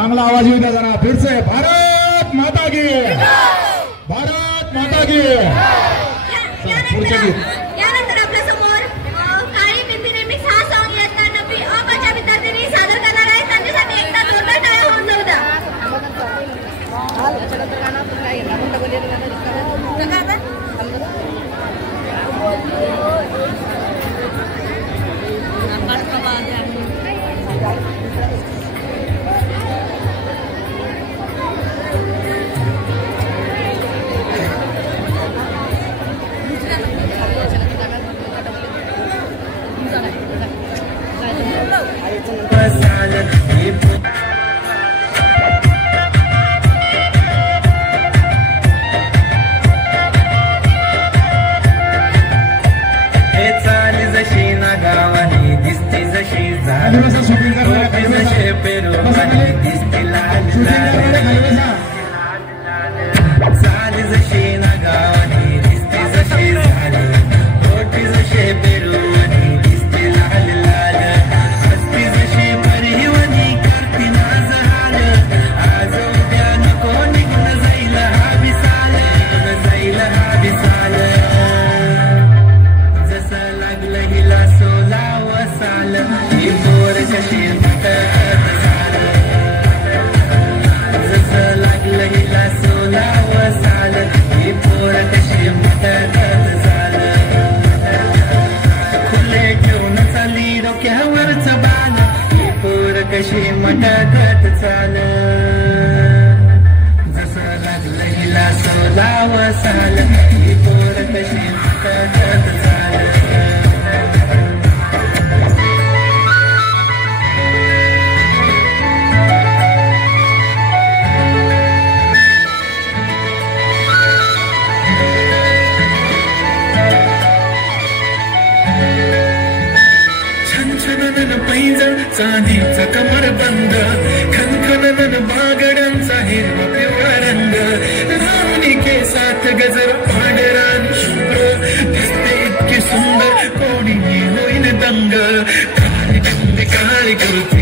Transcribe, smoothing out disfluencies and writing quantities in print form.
चांगला आवाज येऊ द्या जरा फिर से भारत माता की भारत माता की पुढचे गीत यानंतर आपल्या समोर काळी पिंपी रिमिक्स हा सॉन्ग इयत्ता 9वी अ च्या विद्यार्थ्यांनी सादर करणार आहे त्यांच्यासाठी एकदा जोरदार टाळ्या होऊन जाऊ द्या कशी मटकत चाल जसं लागलं हिला सोलाव साल ही पोर कशी मटकत चाल छनछनन पैंजण चांदीचा कमर बंद खनखनन बागड्यांचा हिरवा पिवळा रंग रावणी केसात गजर पांढरान शुभ्र दिसते इतकी सुंदर कोणी होईल दंग काळी कुर्ती